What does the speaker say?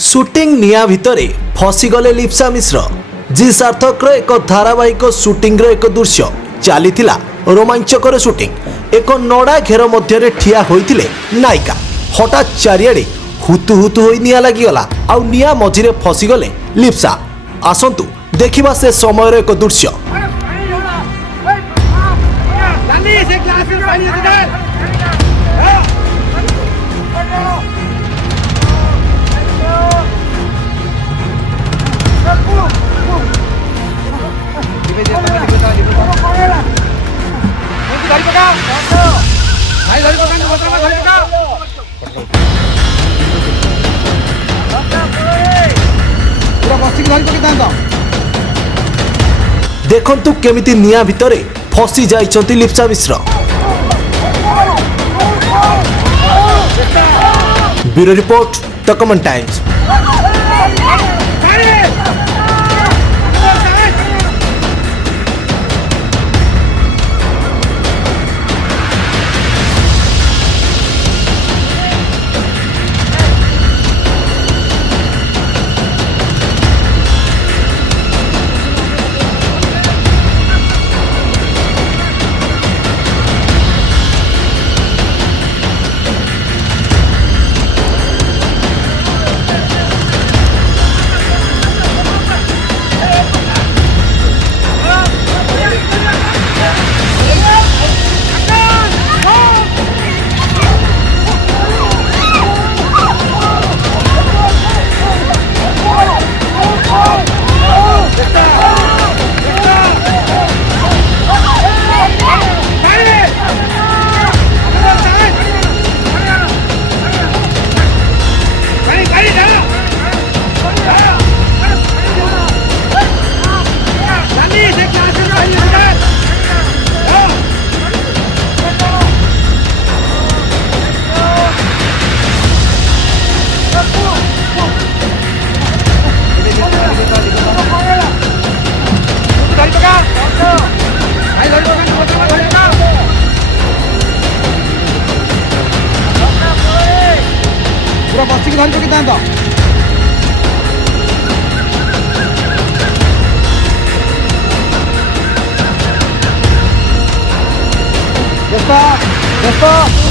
Suiting निया भितरे फसीगले लिप्सा मिश्र जी सार्थक एक धारावाहिक सुटिंग एक दृश्य चली रोमांचकर सुटिंग एक नड़ा घेर मध्य ठिया होइतिले नायिका हठात चारिआडे हुतु हुतु होई निया लागिगला आउ निया मझिरे फसीगले लिप्सा। आसंतु देखिबा से समयर एक दृश्य। देखंतु केमिति निया भितरे फसी जाइछंती लिप्सा मिश्र। Bureau report the common times. बच्ची धरी पकड़ दोस्त